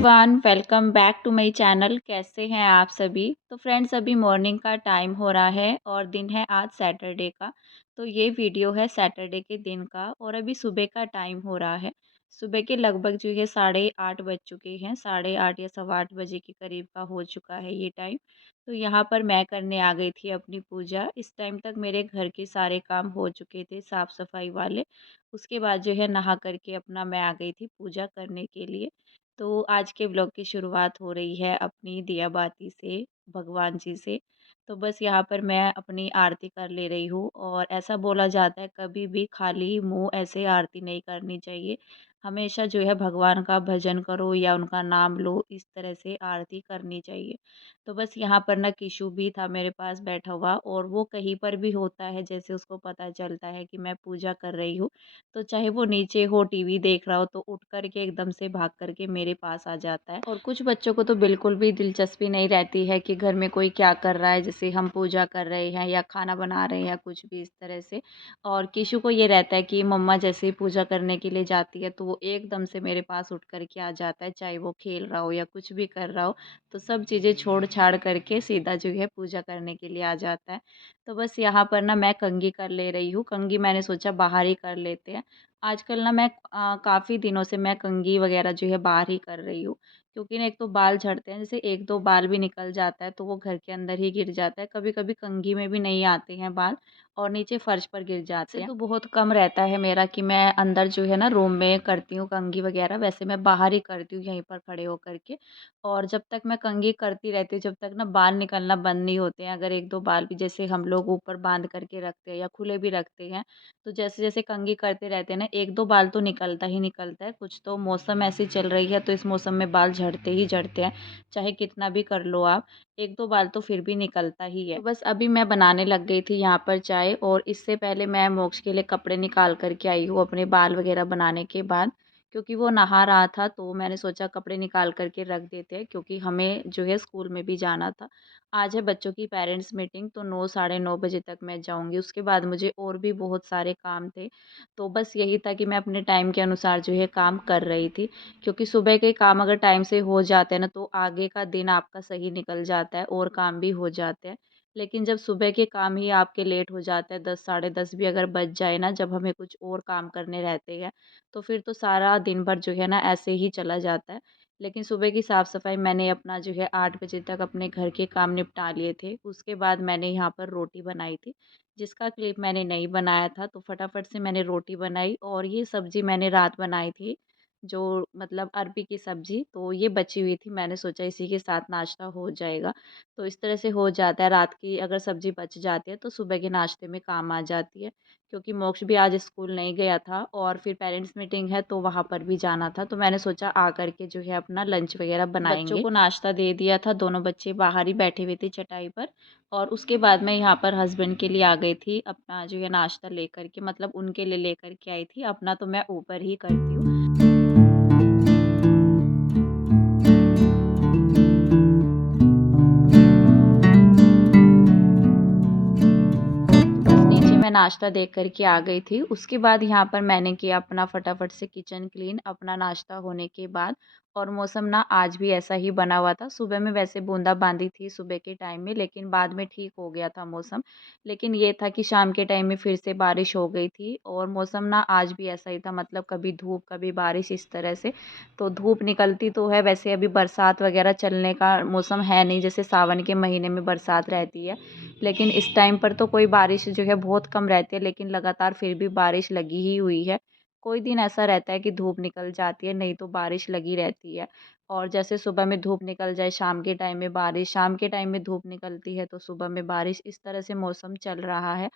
Everyone, welcome back to my channel. कैसे हैं आप सभी। तो फ्रेंड्स, अभी मॉर्निंग का टाइम हो रहा है और दिन है आज सैटरडे का। तो ये वीडियो है सैटरडे के दिन का और अभी सुबह का टाइम हो रहा है। सुबह के लगभग जो है 8:30 बज चुके हैं। 8:30 या 8:15 बजे के करीब का हो चुका है ये टाइम। तो यहाँ पर मैं करने आ गई थी अपनी पूजा। इस टाइम तक मेरे घर के सारे काम हो चुके थे, साफ़ सफाई वाले। उसके बाद जो है नहा करके अपना मैं आ गई थी पूजा करने के लिए। तो आज के व्लॉग की शुरुआत हो रही है अपनी दिया बाती से, भगवान जी से। तो बस यहाँ पर मैं अपनी आरती कर ले रही हूँ और ऐसा बोला जाता है कभी भी खाली मुँह ऐसे आरती नहीं करनी चाहिए। हमेशा जो है भगवान का भजन करो या उनका नाम लो, इस तरह से आरती करनी चाहिए। तो बस यहाँ पर ना किशु भी था मेरे पास बैठा हुआ और वो कहीं पर भी होता है, जैसे उसको पता चलता है कि मैं पूजा कर रही हूँ, तो चाहे वो नीचे हो टीवी देख रहा हो तो उठ कर के एकदम से भाग कर के मेरे पास आ जाता है। और कुछ बच्चों को तो बिल्कुल भी दिलचस्पी नहीं रहती है कि घर में कोई क्या कर रहा है, जैसे हम पूजा कर रहे हैं या खाना बना रहे हैं या कुछ भी इस तरह से। और किशु को ये रहता है कि मम्मा जैसे ही पूजा करने के लिए जाती है तो वो एकदम से मेरे पास उठ कर के आ जाता है, चाहे वो खेल रहा हो या कुछ भी कर रहा हो। तो सब चीज़ें छोड़ छाड़ करके सीधा जो है पूजा करने के लिए आ जाता है। तो बस यहाँ पर ना मैं कंघी कर ले रही हूँ। कंघी मैंने सोचा बाहर ही कर लेते हैं। आजकल ना मैं काफ़ी दिनों से मैं कंघी वग़ैरह जो है बाहर ही कर रही हूँ। क्योंकि ना एक तो बाल झड़ते हैं, जैसे 1-2 बाल भी निकल जाता है तो वो घर के अंदर ही गिर जाता है। कभी-कभी कंघी में भी नहीं आते हैं बाल और नीचे फ़र्श पर गिर जाते हैं। तो बहुत कम रहता है मेरा कि मैं अंदर जो है ना रूम में करती हूँ कंघी वग़ैरह, वैसे मैं बाहर ही करती हूँ यहीं पर खड़े होकर के। और जब तक मैं कंघी करती रहती हूँ, जब तक ना बाल निकलना बंद नहीं होते हैं। अगर 1-2 बाल भी जैसे हम लोग ऊपर बाँध करके रखते हैं या खुले भी रखते हैं, तो जैसे-जैसे कंघी करते रहते हैं ना, 1-2 बाल तो निकलता ही निकलता है। कुछ तो मौसम ऐसी चल रही है तो इस मौसम में बाल झड़ते ही झड़ते हैं, चाहे कितना भी कर लो आप, 1-2 बाल तो फिर भी निकलता ही है। तो बस अभी मैं बनाने लग गई थी यहाँ पर चाय और इससे पहले मैं मोक्ष के लिए कपड़े निकाल कर के आई हूँ अपने बाल वगैरह बनाने के बाद। क्योंकि वो नहा रहा था तो मैंने सोचा कपड़े निकाल कर के रख देते हैं, क्योंकि हमें जो है स्कूल में भी जाना था। आज है बच्चों की पेरेंट्स मीटिंग, तो 9 साढ़े 9 बजे तक मैं जाऊँगी। उसके बाद मुझे और भी बहुत सारे काम थे। तो बस यही था कि मैं अपने टाइम के अनुसार जो है काम कर रही थी। क्योंकि सुबह के काम अगर टाइम से हो जाते हैं ना तो आगे का दिन आपका सही निकल जाता है और काम भी हो जाते हैं। लेकिन जब सुबह के काम ही आपके लेट हो जाते हैं, 10 साढ़े 10 भी अगर बज जाए ना, जब हमें कुछ और काम करने रहते हैं, तो फिर तो सारा दिन भर जो है ना ऐसे ही चला जाता है। लेकिन सुबह की साफ़-सफ़ाई मैंने अपना जो है 8 बजे तक अपने घर के काम निपटा लिए थे। उसके बाद मैंने यहाँ पर रोटी बनाई थी, जिसका क्लिप मैंने नहीं बनाया था, तो फटाफट से मैंने रोटी बनाई और ये सब्ज़ी मैंने रात बनाई थी, जो मतलब अरबी की सब्ज़ी, तो ये बची हुई थी। मैंने सोचा इसी के साथ नाश्ता हो जाएगा। तो इस तरह से हो जाता है, रात की अगर सब्ज़ी बच जाती है तो सुबह के नाश्ते में काम आ जाती है। क्योंकि मोक्ष भी आज स्कूल नहीं गया था और फिर पेरेंट्स मीटिंग है तो वहाँ पर भी जाना था, तो मैंने सोचा आ कर के जो है अपना लंच वग़ैरह बनाएँगे। बच्चों को नाश्ता दे दिया था, दोनों बच्चे बाहर ही बैठे हुए थे चटाई पर। और उसके बाद मैं यहाँ पर हस्बैंड के लिए आ गई थी, अपना जो है नाश्ता लेकर के, मतलब उनके लिए लेकर के आई थी, अपना तो मैं ऊपर ही करती हूँ। बस नीचे मैं नाश्ता दे कर के आ गई थी। उसके बाद यहाँ पर मैंने किया अपना फटाफट से किचन क्लीन, अपना नाश्ता होने के बाद। और मौसम ना आज भी ऐसा ही बना हुआ था। सुबह में वैसे बूंदाबांदी थी सुबह के टाइम में, लेकिन बाद में ठीक हो गया था मौसम। लेकिन ये था कि शाम के टाइम में फिर से बारिश हो गई थी और मौसम ना आज भी ऐसा ही था, मतलब कभी धूप कभी बारिश इस तरह से। तो धूप निकलती तो है, वैसे अभी बरसात वगैरह चलने का मौसम है नहीं, जैसे सावन के महीने में बरसात रहती है। लेकिन इस टाइम पर तो कोई बारिश जो है बहुत कम रहती है, लेकिन लगातार फिर भी बारिश लगी ही हुई है। कोई दिन ऐसा रहता है कि धूप निकल जाती है, नहीं तो बारिश लगी रहती है। और जैसे सुबह में धूप निकल जाए, शाम के टाइम में बारिश, शाम के टाइम में धूप निकलती है तो सुबह में बारिश, इस तरह से मौसम चल रहा है।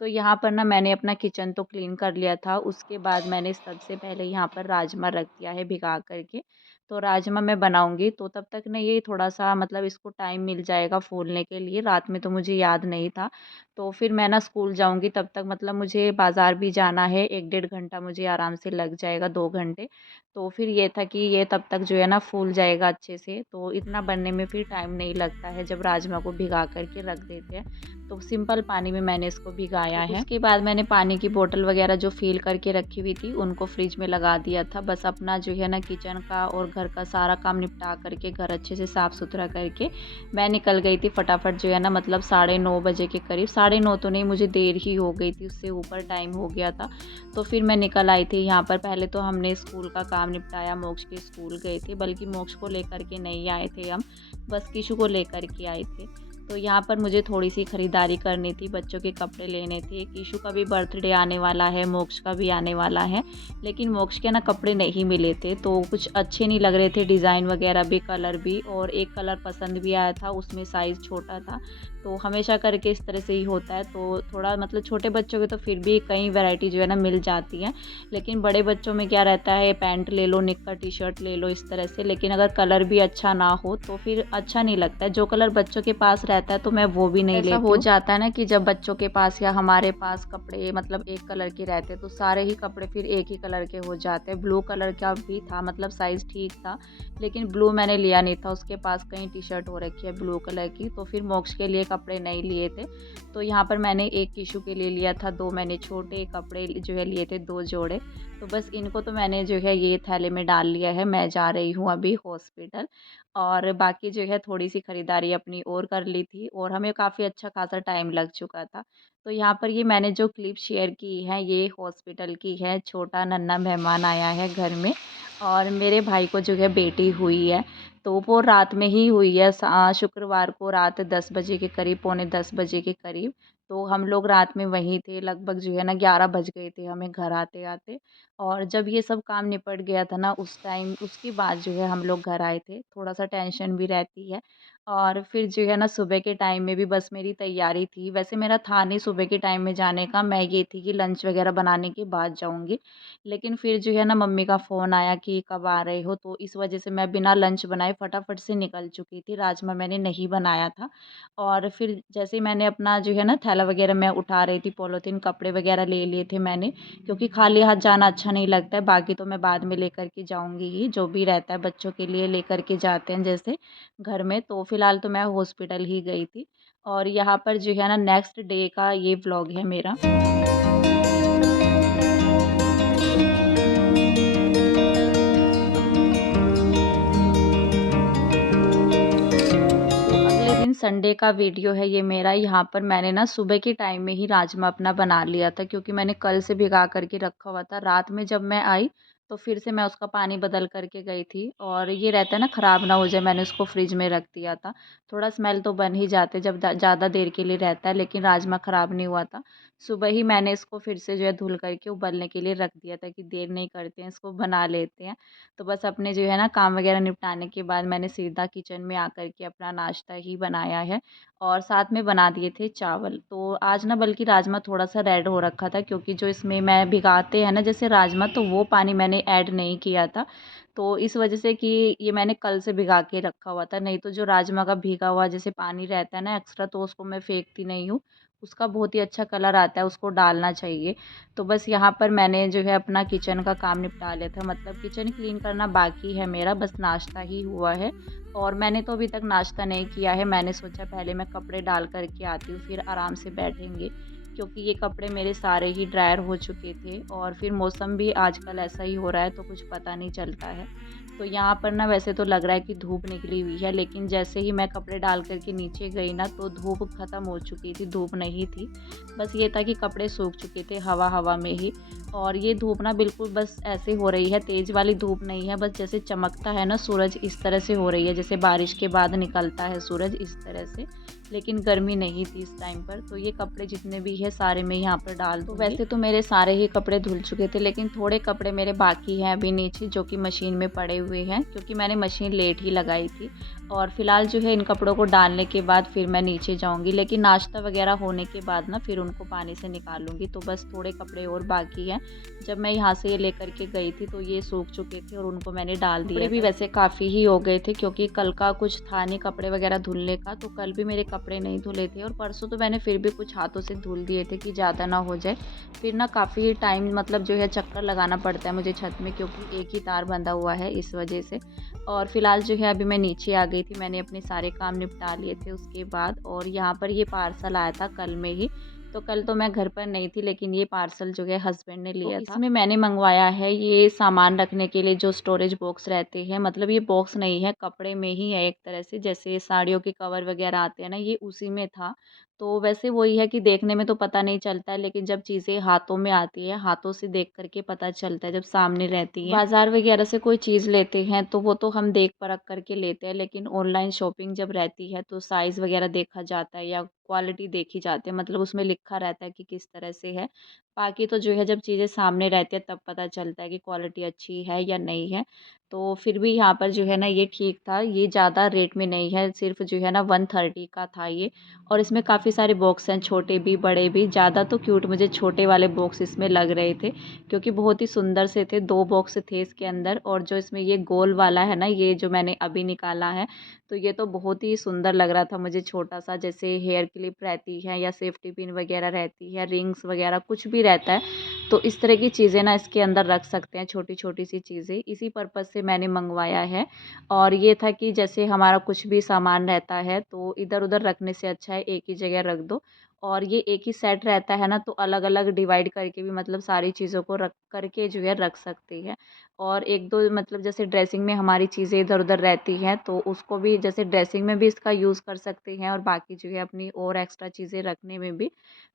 तो यहाँ पर ना मैंने अपना किचन तो क्लीन कर लिया था, उसके बाद मैंने सबसे पहले यहाँ पर राजमा रख दिया है भिगा कर के। तो राजमा मैं बनाऊँगी तो तब तक ना ये थोड़ा-सा, मतलब इसको टाइम मिल जाएगा फूलने के लिए, रात में तो मुझे याद नहीं था। तो फिर मैं ना स्कूल जाऊँगी तब तक, मतलब मुझे बाज़ार भी जाना है, 1 डेढ़ घंटा मुझे आराम से लग जाएगा, 2 घंटे। तो फिर ये था कि ये तब तक जो है ना फूल जाएगा अच्छे से, तो इतना बनने में फिर टाइम नहीं लगता है जब राजमा को भिगा कर के रख देते हैं। तो सिंपल पानी में मैंने इसको भिगाया है। उसके बाद मैंने पानी की बोतल वगैरह जो फ़िल करके रखी हुई थी, उनको फ्रिज में लगा दिया था। बस अपना जो है ना किचन का और घर का सारा काम निपटा करके, घर अच्छे से साफ़ सुथरा करके मैं निकल गई थी फटाफट जो है ना, मतलब 9:30 बजे के करीब, 9:30 तो नहीं, मुझे देर ही हो गई थी, उससे ऊपर टाइम हो गया था। तो फिर मैं निकल आई थी यहाँ पर। पहले तो हमने स्कूल का काम निपटाया, मोक्ष के स्कूल गए थे, बल्कि मोक्ष को लेकर के नहीं आए थे हम, बस किशु को लेकर के आए थे। तो यहाँ पर मुझे थोड़ी-सी खरीदारी करनी थी, बच्चों के कपड़े लेने थे। किशु का भी बर्थडे आने वाला है, मोक्ष का भी आने वाला है, लेकिन मोक्ष के ना कपड़े नहीं मिले थे, तो कुछ अच्छे नहीं लग रहे थे, डिज़ाइन वगैरह भी, कलर भी, और एक कलर पसंद भी आया था, उसमें साइज़ छोटा था। तो हमेशा करके इस तरह से ही होता है, तो थोड़ा मतलब छोटे बच्चों के तो फिर भी कई वैरायटी जो है ना मिल जाती है, लेकिन बड़े बच्चों में क्या रहता है, पैंट ले लो, निक्कर टी-शर्ट ले लो, इस तरह से। लेकिन अगर कलर भी अच्छा ना हो तो फिर अच्छा नहीं लगता है। जो कलर बच्चों के पास रहता है तो मैं वो भी नहीं लेती हूँ। ऐसा हो जाता है ना कि जब बच्चों के पास या हमारे पास कपड़े मतलब एक कलर के रहते हैं तो सारे ही कपड़े फिर एक ही कलर के हो जाते हैं। ब्लू कलर का भी था, मतलब साइज़ ठीक था, लेकिन ब्लू मैंने लिया नहीं था, उसके पास कहीं टी-शर्ट हो रखी है ब्लू कलर की, तो फिर मोक्ष के लिए कपड़े नहीं लिए थे। तो यहाँ पर मैंने एक किशु के लिए लिया था, 2 मैंने छोटे कपड़े जो है लिए थे, 2 जोड़े। तो बस इनको तो मैंने जो है ये थैले में डाल लिया है, मैं जा रही हूँ अभी हॉस्पिटल। और बाकी जो है थोड़ी-सी खरीदारी अपनी और कर ली थी, और हमें काफ़ी अच्छा खासा टाइम लग चुका था। तो यहाँ पर ये मैंने जो क्लिप शेयर की है, ये हॉस्पिटल की है। छोटा नन्हा मेहमान आया है घर में, और मेरे भाई को जो है बेटी हुई है, तो वो रात में ही हुई है, शुक्रवार को रात 10 बजे के करीब, पौने 10 बजे के करीब। तो हम लोग रात में वहीं थे, लगभग जो है ना 11 बज गए थे हमें घर आते-आते। और जब ये सब काम निपट गया था ना, उस टाइम उसके बाद जो है हम लोग घर आए थे। थोड़ा-सा टेंशन भी रहती है, और फिर जो है ना सुबह के टाइम में भी बस मेरी तैयारी थी। वैसे मेरा था नहीं सुबह के टाइम में जाने का, मैं ये थी कि लंच वग़ैरह बनाने के बाद जाऊँगी। लेकिन फिर जो है ना मम्मी का फ़ोन आया कि कब आ रहे हो? तो इस वज़ह से मैं बिना लंच बनाए फटाफट से निकल चुकी थी। राजमा मैंने नहीं बनाया था, और फिर जैसे ही मैंने अपना जो है ना थैला वग़ैरह मैं उठा रही थी, पॉलीथीन, कपड़े वग़ैरह ले लिए थे मैंने, क्योंकि खाली हाथ जाना अच्छा नहीं लगता है। बाकी तो मैं बाद में लेकर के जाऊँगी ही, जो भी रहता है बच्चों के लिए लेकर के जाते हैं जैसे घर में। तो फ़िलहाल तो मैं हॉस्पिटल ही गई थी, और यहाँ पर जो है ना नेक्स्ट डे का ये व्लॉग है मेरा। अगले दिन संडे का वीडियो है ये मेरा। यहाँ पर मैंने ना सुबह के टाइम में ही राजमा अपना बना लिया था, क्योंकि मैंने कल से भिगा करके रखा हुआ था। रात में जब मैं आई तो फिर से मैं उसका पानी बदल करके गई थी, और ये रहता है ना ख़राब ना हो जाए, मैंने उसको फ्रिज में रख दिया था। थोड़ा स्मेल तो बन ही जाते जब ज़्यादा देर के लिए रहता है, लेकिन राजमा ख़राब नहीं हुआ था। सुबह ही मैंने इसको फिर से जो है धुल करके उबलने के लिए रख दिया था कि देर नहीं करते हैं, इसको बना लेते हैं। तो बस अपने जो है ना काम वगैरह निपटाने के बाद मैंने सीधा किचन में आकर के अपना नाश्ता ही बनाया है, और साथ में बना दिए थे चावल। तो आज ना बल्कि राजमा थोड़ा-सा रेड हो रखा था, क्योंकि जो इसमें मैं भिगाते हैं ना जैसे राजमा, तो वो पानी मैंने ऐड नहीं किया था। तो इस वजह से कि ये मैंने कल से भिगा के रखा हुआ था, नहीं तो जो राजमा का भीगा हुआ जैसे पानी रहता है ना एक्स्ट्रा, तो उसको मैं फेंकती नहीं हूँ। उसका बहुत ही अच्छा कलर आता है, उसको डालना चाहिए। तो बस यहाँ पर मैंने जो है अपना किचन का काम निपटा लिया था, मतलब किचन क्लीन करना बाकी है मेरा, बस नाश्ता ही हुआ है। और मैंने तो अभी तक नाश्ता नहीं किया है, मैंने सोचा पहले मैं कपड़े डाल कर के आती हूँ, फिर आराम से बैठेंगे, क्योंकि ये कपड़े मेरे सारे ही ड्रायर हो चुके थे, और फिर मौसम भी आजकल ऐसा ही हो रहा है तो कुछ पता नहीं चलता है। तो यहाँ पर ना वैसे तो लग रहा है कि धूप निकली हुई है, लेकिन जैसे ही मैं कपड़े डाल कर के नीचे गई ना, तो धूप ख़त्म हो चुकी थी, धूप नहीं थी। बस ये था कि कपड़े सूख चुके थे हवा-हवा में ही, और ये धूप ना बिल्कुल बस ऐसे हो रही है, तेज़ वाली धूप नहीं है, बस जैसे चमकता है ना सूरज, इस तरह से हो रही है, जैसे बारिश के बाद निकलता है सूरज, इस तरह से। लेकिन गर्मी नहीं थी इस टाइम पर, तो ये कपड़े जितने भी है सारे मैं यहाँ पर डाल दूँगी। वैसे तो मेरे सारे ही कपड़े धुल चुके थे, लेकिन थोड़े कपड़े मेरे बाकी हैं अभी नीचे, जो कि मशीन में पड़े हुए हैं, क्योंकि मैंने मशीन लेट ही लगाई थी। और फिलहाल जो है इन कपड़ों को डालने के बाद फिर मैं नीचे जाऊँगी, लेकिन नाश्ता वगैरह होने के बाद ना फिर उनको पानी से निकालूँगी। तो बस थोड़े कपड़े और बाकी हैं, जब मैं यहाँ से ये लेकर के गई थी तो ये सूख चुके थे और उनको मैंने डाल दिए। कपड़े भी वैसे काफ़ी ही हो गए थे, क्योंकि कल का कुछ था नहीं कपड़े वगैरह धुलने का, तो कल भी मेरे कपड़े नहीं धुले थे, और परसों तो मैंने फिर भी कुछ हाथों से धुल दिए थे कि ज़्यादा ना हो जाए। फिर ना काफ़ी टाइम मतलब जो है चक्कर लगाना पड़ता है मुझे छत में, क्योंकि एक ही तार बंधा हुआ है इस वजह से। और फिलहाल जो है अभी मैं नीचे आ गई थी, मैंने अपने सारे काम निपटा लिए थे उसके बाद। और यहाँ पर ये पार्सल आया था कल में ही, तो कल तो मैं घर पर नहीं थी, लेकिन ये पार्सल जो है हस्बैंड ने लिया था। इसमें मैंने मंगवाया है ये सामान रखने के लिए जो स्टोरेज बॉक्स रहते हैं, मतलब ये बॉक्स नहीं है, कपड़े में ही है एक तरह से, जैसे साड़ियों के कवर वगैरह आते हैं ना, ये उसी में था। तो वैसे वही है कि देखने में तो पता नहीं चलता है, लेकिन जब चीज़ें हाथों में आती है, हाथों से देख कर के पता चलता है, जब सामने रहती है। बाज़ार वगैरह से कोई चीज़ लेते हैं तो वो तो हम देख परख करके लेते हैं, लेकिन ऑनलाइन शॉपिंग जब रहती है तो साइज़ वगैरह देखा जाता है या क्वालिटी देखी जाती है, मतलब उसमें लिखा रहता है कि किस तरह से है। बाकी तो जो है जब चीज़ें सामने रहती है तब पता चलता है कि क्वालिटी अच्छी है या नहीं है। तो फिर भी यहाँ पर जो है ना ये ठीक था, ये ज़्यादा रेट में नहीं है, सिर्फ़ जो है ना 130 का था ये। और इसमें काफ़ी सारे बॉक्स हैं, छोटे भी, बड़े भी। ज़्यादा तो क्यूट मुझे छोटे वाले बॉक्स इसमें लग रहे थे, क्योंकि बहुत ही सुंदर से थे, 2 बॉक्स थे इसके अंदर। और जो इसमें ये गोल वाला है ना, ये जो मैंने अभी निकाला है, तो ये तो बहुत ही सुंदर लग रहा था मुझे, छोटा-सा, जैसे हेयर क्लिप रहती है या सेफ्टी पिन वगैरह रहती है, रिंग्स वगैरह कुछ भी रहता है, तो इस तरह की चीज़ें ना इसके अंदर रख सकते हैं, छोटी-छोटी सी चीज़ें। इसी पर्पज़ से मैंने मंगवाया है। और ये था कि जैसे हमारा कुछ भी सामान रहता है, तो इधर-उधर रखने से अच्छा है एक ही जगह रख दो। और ये एक ही सेट रहता है ना, तो अलग-अलग डिवाइड करके भी, मतलब सारी चीज़ों को रख करके जो है रख सकती है। और 1-2 मतलब जैसे ड्रेसिंग में हमारी चीज़ें इधर-उधर रहती हैं, तो उसको भी जैसे ड्रेसिंग में भी इसका यूज़ कर सकते हैं, और बाकी जो है अपनी और एक्स्ट्रा चीज़ें रखने में भी।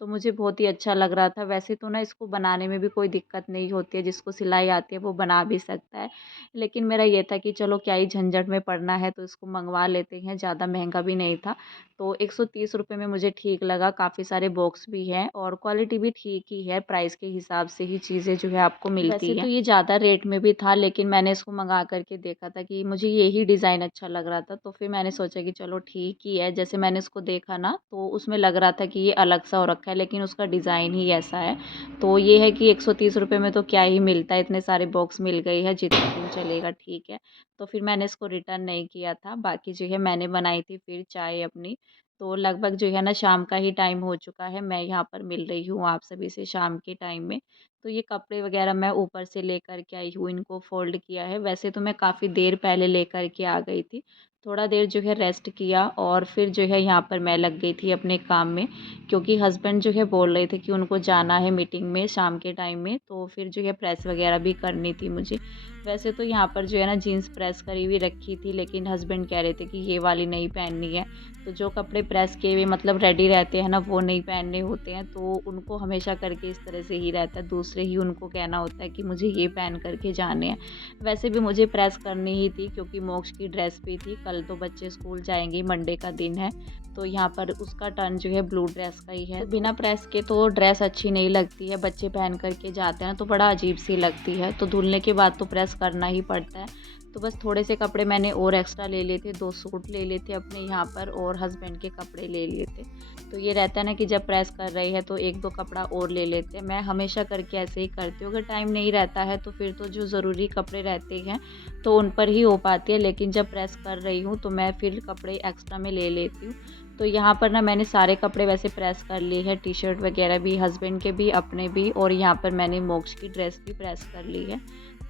तो मुझे बहुत ही अच्छा लग रहा था। वैसे तो ना इसको बनाने में भी कोई दिक्कत नहीं होती है, जिसको सिलाई आती है वो बना भी सकता है। लेकिन मेरा ये था कि चलो क्या ही झंझट में पड़ना है, तो इसको मँगवा लेते हैं, ज़्यादा महँगा भी नहीं था। तो ₹130 में मुझे ठीक लगा, काफ़ी सारे बॉक्स भी हैं और क्वालिटी भी ठीक ही है, प्राइस के हिसाब से ही चीज़ें जो है आपको मिलती हैं। वैसे तो ये ज़्यादा रेट में भी था, लेकिन मैंने इसको मँगा कर के देखा था कि मुझे यही डिज़ाइन अच्छा लग रहा था, तो फिर मैंने सोचा कि चलो ठीक ही है। जैसे मैंने इसको देखा ना, तो उसमें लग रहा था कि ये अलग-सा हो रखा है, लेकिन उसका डिज़ाइन ही ऐसा है। तो ये है कि ₹130 में तो क्या ही मिलता है, इतने सारे बॉक्स मिल गए हैं, जितने दिन चलेगा ठीक है। तो फिर मैंने इसको रिटर्न नहीं किया था। बाकी जो है मैंने बनाई थी फिर चाय अपनी, तो लगभग जो है ना शाम का ही टाइम हो चुका है। मैं यहाँ पर मिल रही हूँ आप सभी से शाम के टाइम में। तो ये कपड़े वग़ैरह मैं ऊपर से लेकर के आई हूँ, इनको फ़ोल्ड किया है। वैसे तो मैं काफ़ी देर पहले लेकर के आ गई थी। थोड़ा देर जो है रेस्ट किया और फिर जो है यहाँ पर मैं लग गई थी अपने काम में, क्योंकि हस्बैंड जो है बोल रहे थे कि उनको जाना है मीटिंग में शाम के टाइम में, तो फिर जो है प्रेस वग़ैरह भी करनी थी मुझे। वैसे तो यहाँ पर जो है ना जीन्स प्रेस करी हुई रखी थी, लेकिन हस्बैंड कह रहे थे कि ये वाली नहीं पहननी है। तो जो कपड़े प्रेस किए हुए मतलब रेडी रहते हैं ना, वो नहीं पहनने होते हैं, तो उनको हमेशा करके इस तरह से ही रहता है, दूसरे ही उनको कहना होता है कि मुझे ये पहन कर के जाने हैं। वैसे भी मुझे प्रेस करनी ही थी, क्योंकि मोक्ष की ड्रेस भी थी, कल तो बच्चे स्कूल जाएँगे, मंडे का दिन है, तो यहाँ पर उसका टर्न जो है ब्लू ड्रेस का ही है। तो बिना प्रेस के तो ड्रेस अच्छी नहीं लगती है, बच्चे पहन कर के जाते हैं तो बड़ा अजीब-सी लगती है, तो धुलने के बाद तो प्रेस करना ही पड़ता है। तो बस थोड़े से कपड़े मैंने और एक्स्ट्रा ले लिए थे, 2 सूट ले लिए थे अपने यहाँ पर और हस्बैंड के कपड़े ले लिए थे। तो ये रहता है ना कि जब प्रेस कर रहे हैं तो 1-2 कपड़ा और ले लेते हैं। मैं हमेशा करके ऐसे ही करती हूँ, अगर टाइम नहीं रहता है तो फिर तो जो ज़रूरी कपड़े रहते हैं तो उन पर ही हो पाती है, लेकिन जब प्रेस कर रही हूँ तो मैं फिर कपड़े एक्स्ट्रा में ले लेती हूँ। तो यहाँ पर ना मैंने सारे कपड़े वैसे प्रेस कर लिए हैं, टी-शर्ट वगैरह भी, हस्बैंड के भी, अपने भी, और यहाँ पर मैंने मोक्ष की ड्रेस भी प्रेस कर ली है।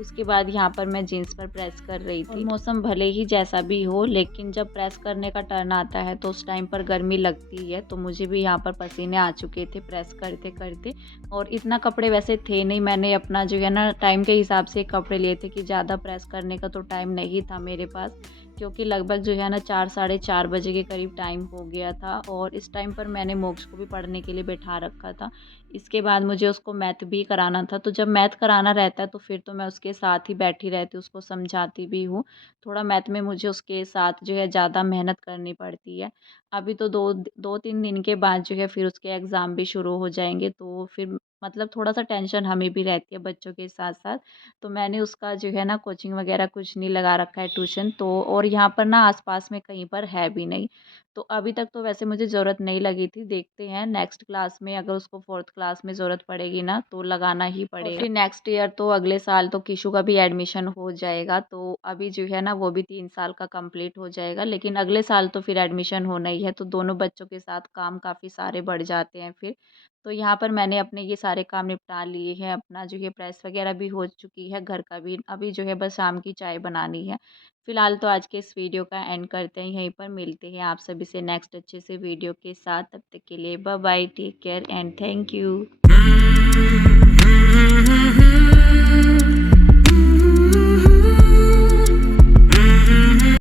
उसके बाद यहाँ पर मैं जीन्स पर प्रेस कर रही थी। और मौसम भले ही जैसा भी हो, लेकिन जब प्रेस करने का टर्न आता है तो उस टाइम पर गर्मी लगती है, तो मुझे भी यहाँ पर पसीने आ चुके थे प्रेस करते-करते। और इतना कपड़े वैसे थे नहीं, मैंने अपना जो है ना टाइम के हिसाब से कपड़े लिए थे कि ज़्यादा प्रेस करने का तो टाइम नहीं था मेरे पास, क्योंकि लगभग जो है ना 4 साढ़े 4 बजे के करीब टाइम हो गया था, और इस टाइम पर मैंने मोक्ष को भी पढ़ने के लिए बैठा रखा था। इसके बाद मुझे उसको मैथ भी कराना था, तो जब मैथ कराना रहता है तो फिर तो मैं उसके साथ ही बैठी रहती हूँ, उसको समझाती भी हूँ। थोड़ा मैथ में मुझे उसके साथ जो है ज़्यादा मेहनत करनी पड़ती है। अभी तो 2-3 दिन के बाद जो है फिर उसके एग्ज़ाम भी शुरू हो जाएँगे, तो फिर मतलब थोड़ा-सा टेंशन हमें भी रहती है बच्चों के साथ-साथ। तो मैंने उसका जो है ना कोचिंग वग़ैरह कुछ नहीं लगा रखा है, ट्यूशन तो, और यहाँ पर ना आस-पास में कहीं पर है भी नहीं। तो अभी तक तो वैसे मुझे ज़रूरत नहीं लगी थी, देखते हैं नेक्स्ट क्लास में अगर उसको 4th क्लास में ज़रूरत पड़ेगी ना, तो लगाना ही पड़ेगा। और फिर नेक्स्ट ईयर तो अगले साल तो किशु का भी एडमिशन हो जाएगा, तो अभी जो है ना वो भी 3 साल का कंप्लीट हो जाएगा, लेकिन अगले साल तो फिर एडमिशन होना ही है, तो दोनों बच्चों के साथ काम काफ़ी सारे बढ़ जाते हैं फिर। तो यहाँ पर मैंने अपने ये सारे काम निपटा लिए हैं, अपना जो है प्रेस वगैरह भी हो चुकी है, घर का भी अभी जो है बस शाम की चाय बनानी है। फ़िलहाल तो आज के इस वीडियो का एंड करते हैं यहीं पर, मिलते हैं आप सभी से नेक्स्ट अच्छे से वीडियो के साथ। तब तक के लिए bye bye, take care and thank you.